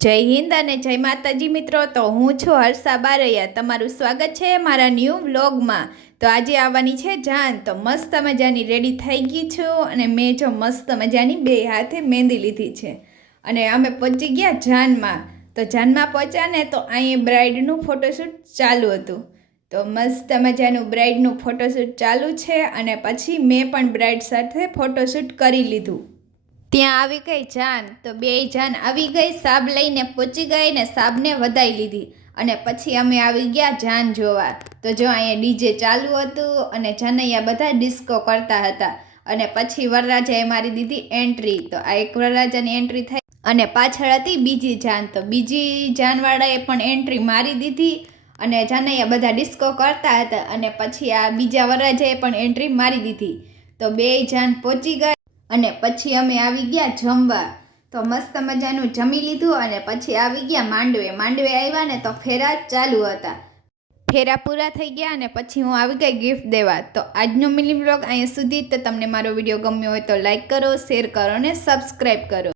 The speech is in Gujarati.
જય હિન્દ અને જય માતાજી મિત્રો। તો હું છું હર્ષા બારૈયા, તમારું સ્વાગત છે મારા ન્યૂ વ્લોગમાં। તો આજે આવવાની છે જાન, તો મસ્ત મજાની રેડી થઈ ગઈ છું અને મેં જો મસ્ત મજાની બે હાથે મહેંદી લીધી છે અને અમે પહોંચી ગયા જાનમાં। તો જાનમાં પહોંચ્યા ને તો અહીં બ્રાઇડનું ફોટોશૂટ ચાલુ હતું। તો મસ્ત મજાનું બ્રાઇડનું ફોટોશૂટ ચાલુ છે અને પછી મેં પણ બ્રાઇડ સાથે ફોટોશૂટ કરી લીધું। ત્યાં આવી ગઈ જાન, તો બે જાન આવી ગઈ, સાબ લઈને પહોંચી ગઈ ને સાબને વધાઈ લીધી અને પછી અમે આવી ગયા જાન જોવા। તો જો અહીંયા ડીજે ચાલુ હતું અને જાનૈયા બધા ડિસ્કો કરતા હતા અને પછી વરરાજાએ મારી દીધી એન્ટ્રી। તો આ એક વરરાજાની એન્ટ્રી થઈ અને પાછળ હતી બીજી જાન, તો બીજી જાનવાળાએ પણ એન્ટ્રી મારી દીધી અને જાનૈયા બધા ડિસ્કો કરતા હતા અને પછી આ બીજા વરરાજાએ પણ એન્ટ્રી મારી દીધી। તો બે જાન પહોંચી ગઈ અને પછી અમે આવી ગયા જમવા। તો મસ્ત મજાનું જમી લીધું અને પછી આવી ગયા માંડવે આવ્યા ને તો ફેરા ચાલુ હતા। ફેરા પૂરા થઈ ગયા અને પછી હું આવી ગઈ ગિફ્ટ દેવા। તો આજનો મિની વ્લોગ અહીંયા સુધી। તો તમને મારો વિડીયો ગમ્યો હોય તો લાઈક કરો, શેર કરો અને સબસ્ક્રાઈબ કરો।